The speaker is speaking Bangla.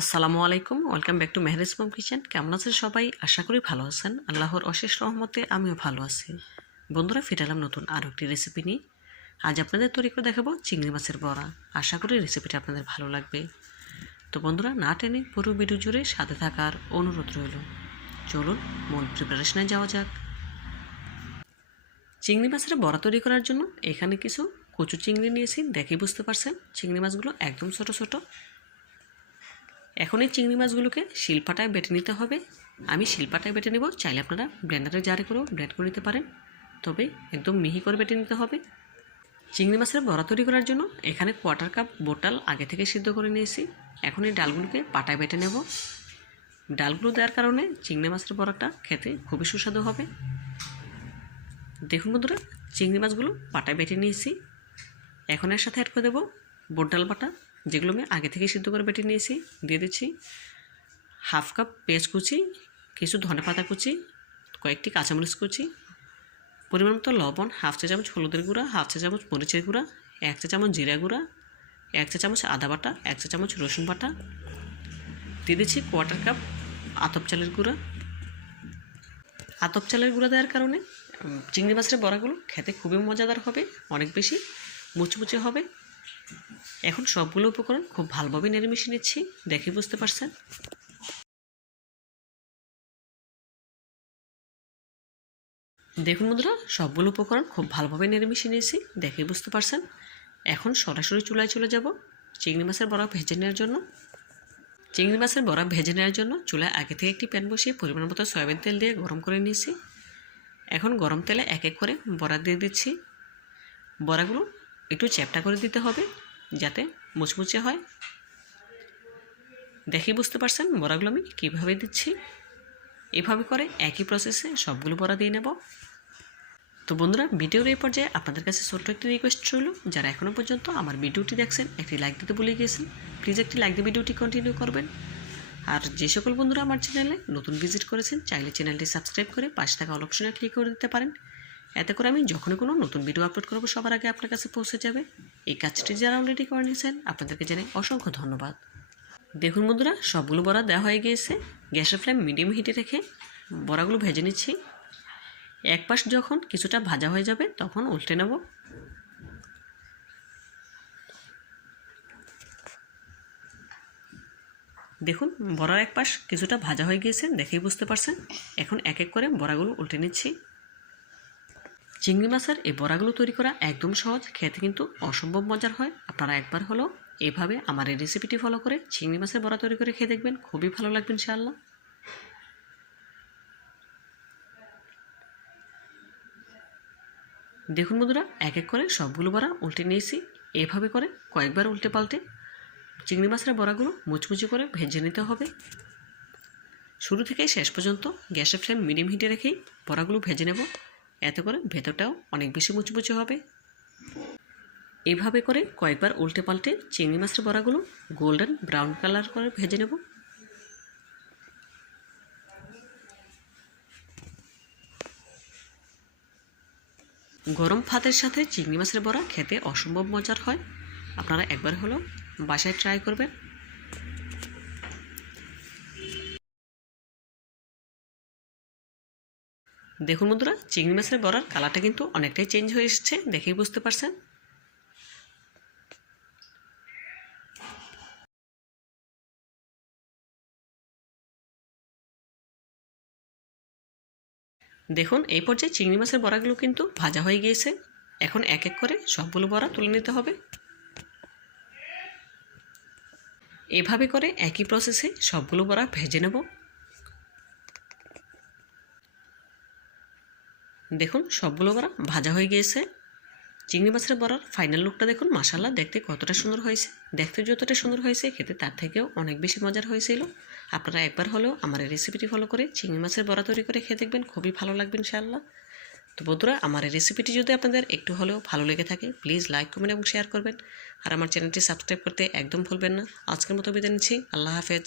আসসালামু আলাইকুম, welcome back to Mehrij mom kitchen. কেমন আছেন সবাই? আশা করি ভালো আছেন। আল্লাহর অশেষ রহমতে আমিও ভালো আছি। বন্ধুরা ফিরালাম নতুন আরও একটি রেসিপি নিয়ে। আজ আপনাদের তৈরি করে দেখাবো চিংড়ি মাছের বড়া। আশা করি রেসিপিটা আপনাদের ভালো লাগবে। তো বন্ধুরা, না টেনে পুরো ভিডিও জুড়ে সাথে থাকার অনুরোধ রইল। চলুন মূল প্রিপারেশনে যাওয়া যাক। চিংড়ি মাছের বড়া তৈরি করার জন্য এখানে কিছু কচু চিংড়ি নিয়েছি। দেখেই বুঝতে পারছেন, চিংড়ি মাছগুলো একদম ছোট ছোট। এখন এই চিংড়ি মাছগুলোকে শিলপাটায় বেটে নিতে হবে। আমি শিলপাটায় বেটে নেব, চাইলে আপনারা ব্লেন্ডারে জারে করেও ব্লেন্ড করে নিতে পারেন। তবে একদম মিহি করে বেটে নিতে হবে। চিংড়ি মাছের বড়া তৈরি করার জন্য এখানে কোয়ার্টার কাপ বোটাল আগে থেকে সিদ্ধ করে নিয়েছি। এখন এই ডালগুলোকে পাটায় বেটে নেব। ডালগুলো দেওয়ার কারণে চিংড়ি মাছের বড়াটা খেতে খুবই সুস্বাদু হবে। দেখুন বন্ধুরা, চিংড়ি মাছগুলো পাটায় বেটে নিয়েছি। এখন এর সাথে অ্যাড করে দেবো বোট ডাল বাটা। যেগুলো আমি আগে থেকে সিদ্ধ করে বেটে নিয়েছি, দিয়ে দিচ্ছি হাফ কাপ পেঁয়াজ কুচি, কিছু ধনে পাতা কুচি, কয়েকটি কাঁচামরিচ কুচি, পরিমাণ মতো লবণ, হাফ চা চামচ হলুদের গুঁড়া, হাফ চা চামচ মরিচের গুঁড়া, এক চা চামচ জিরা গুঁড়া, এক চা চামচ আদা বাটা, এক চা চামচ রসুন বাটা, দিয়ে দিচ্ছি কোয়ার্টার কাপ আতপ চালের গুঁড়া। আতপ চালের গুঁড়া দেওয়ার কারণে চিংড়ি মাছের বড়াগুলো খেতে খুবই মজাদার হবে, অনেক বেশি মুচমুচে হবে। এখন সবগুলো উপকরণ খুব ভালোভাবে নেড়ে নিচ্ছি, দেখে বুঝতে পারছেন? দেখুন বন্ধুরা, সবগুলো উপকরণ খুব ভালোভাবে নেড়ে নিয়েছি, দেখে বুঝতে পারছেন? এখন সরাসরি চুলায় চলে যাব চিংড়ি মাছের বড়া ভেজে নেওয়ার জন্য। চিংড়ি মাছের বড়া ভেজে নেওয়ার জন্য চুলায় আগে থেকে একটি প্যান বসিয়ে পরিমাণ মতো সয়াবিন তেল দিয়ে গরম করে নিয়েছি। এখন গরম তেলে এক এক করে বড়া দিয়ে দিচ্ছি। বড়াগুলো একটু চ্যাপটা করে দিতে হবে, যাতে মুচমুচে হয়। দেখে বুঝতে পারছেন বড়াগুলো আমি কীভাবে দিচ্ছি? এভাবে করে একই প্রসেসে সবগুলো বড়া দিয়ে নেব। তো বন্ধুরা, ভিডিওর এই পর্যায়ে আপনাদের কাছে ছোট্ট একটি রিকোয়েস্ট রইল। যারা এখনও পর্যন্ত আমার ভিডিওটি দেখছেন, একটি লাইক দিতে ভুলে গিয়েছেন প্লিজ একটি লাইক দিয়ে ভিডিওটি কন্টিনিউ করবেন। আর যে সকল বন্ধুরা আমার চ্যানেলে নতুন ভিজিট করেছেন, চাইলে চ্যানেলটি সাবস্ক্রাইব করে পাশে থাকা অল অপশনে ক্লিক করে দিতে পারেন। এতে করে আমি যখনই কোনো নতুন ভিডিও আপলোড করব, সবার আগে আপনার কাছে পৌঁছে যাবে। এই কাজটি যারা অলরেডি করে নিয়েছেন, আপনাদেরকে জানাই অসংখ্য ধন্যবাদ। দেখুন বন্ধুরা, সবগুলো বড়া দেওয়া হয়ে গিয়েছে। গ্যাসের ফ্লেম মিডিয়াম হিটে রেখে বড়াগুলো ভেজে নিচ্ছি। এক পাশ যখন কিছুটা ভাজা হয়ে যাবে, তখন উল্টে নেব। দেখুন, বড়ার এক পাশ কিছুটা ভাজা হয়ে গিয়েছে, দেখেই বুঝতে পারছেন। এখন এক এক করে বড়াগুলো উল্টে নিচ্ছি। চিংড়ি মাছের এই বড়াগুলো তৈরি করা একদম সহজ, খেতে কিন্তু অসম্ভব মজার হয়। আপনারা একবার হলো এভাবে আমার এই রেসিপিটি ফলো করে চিংড়ি মাছের বড়া তৈরি করে খেয়ে দেখবেন, খুবই ভালো লাগবে ইনশাআল্লাহ। দেখুন বন্ধুরা, এক এক করে সবগুলো বড়া উল্টে নিয়েছি। এভাবে করে কয়েকবার উল্টে পাল্টে চিংড়ি মাছের বড়াগুলো মুচমুচি করে ভেজে নিতে হবে। শুরু থেকে শেষ পর্যন্ত গ্যাসের ফ্লেম মিডিয়াম হিটে রেখেই বড়াগুলো ভেজে নেব। এতে করে ভেতরটাও অনেক বেশি মুচমুচে হবে। এভাবে করে কয়েকবার উল্টে পাল্টে চিংড়ি মাছের বড়াগুলো গোল্ডেন ব্রাউন কালার করে ভেজে নেব। গরম ভাতের সাথে চিংড়ি মাছের বড়া খেতে অসম্ভব মজার হয়। আপনারা একবার হলেও বাসায় ট্রাই করবেন। দেখুন বন্ধুরা, চিংড়ি মাছের বড়ার কালারটা কিন্তু অনেকটাই চেঞ্জ হয়ে এসেছে, দেখেই বুঝতে পারছেন। দেখুন, এই পর্যায়ে চিংড়ি মাছের বড়াগুলো কিন্তু ভাজা হয়ে গিয়েছে। এখন এক এক করে সবগুলো বড়া তুলে নিতে হবে। এভাবে করে একই প্রসেসে সবগুলো বড়া ভেজে নেব। দেখুন সবগুলো বড়া ভাজা হয়ে গিয়েছে। চিংড়ি মাছের বড়ার ফাইনাল লুকটা দেখুন মাসাল্লাহ দেখতে কতটা সুন্দর হয়েছে। দেখতে যতটা সুন্দর হয়েছে, খেতে তার থেকেও অনেক বেশি মজার হয়েছিল। আপনারা একবার হলেও আমার এই রেসিপিটি ফলো করে চিংড়ি মাছের বড়া তৈরি করে খেয়ে দেখবেন, খুবই ভালো লাগবে ইনশাআল্লাহ। তো বন্ধুরা, আমার এই রেসিপিটি যদি আপনাদের একটু হলেও ভালো লেগে থাকে প্লিজ লাইক কমেন্ট এবং শেয়ার করবেন। আর আমার চ্যানেলটি সাবস্ক্রাইব করতে একদম ভুলবেন না। আজকের মতো বিদায় নিচ্ছি, আল্লাহ হাফেজ।